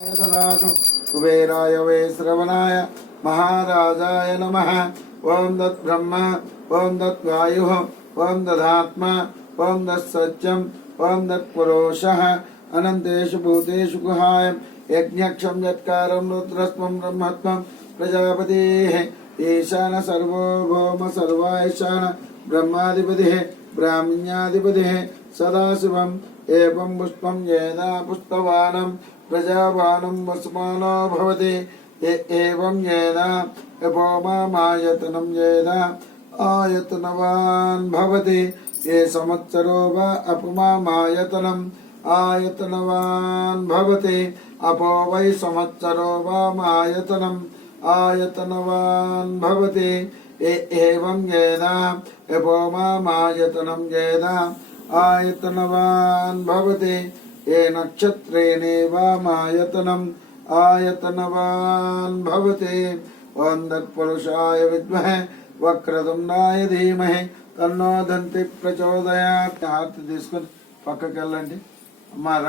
ददातु कुबेराय वै श्रवणाय महाराजाय नमः। ओं दत्ब्रह्म ओं दत्वायुः ओं दधात्मा ओं दत्सत्यम् ओं दत्पुरुषः अनन्तेषु भूतेषु गुहाय यज्ञक्षं यत्कारं रुद्रस्त्वं ब्रह्मत्वं प्रजापतिः ईशान सर्वभौम सर्वाईशान ब्रह्माधिपतिः ब्राह्मण्याधिपतिः सदाशिवम् एवं पुष्पं येना पुष्पवानं प्रजावानं वसमानो भवति एवं येन अपोमायतनं येन आयतनवान् भवति ये संवत्सरो वा अपमायतनम् आयतनवान् भवति अपो वै संवत्सरो वा मायतनम् आयतनवान् भवति एवं येन अपोमायतनं येन आयतनवान् भवति ये नक्षत्रेणेवामायतनम् आयतनवान् भवति। ओं तत्पुरुषाय विद्महे वक्रतुण्डाय धीमहि तन्नो दन्ति प्रचोदयात्। हाथ తీసుకొని పక్కకి వెళ్ళండి।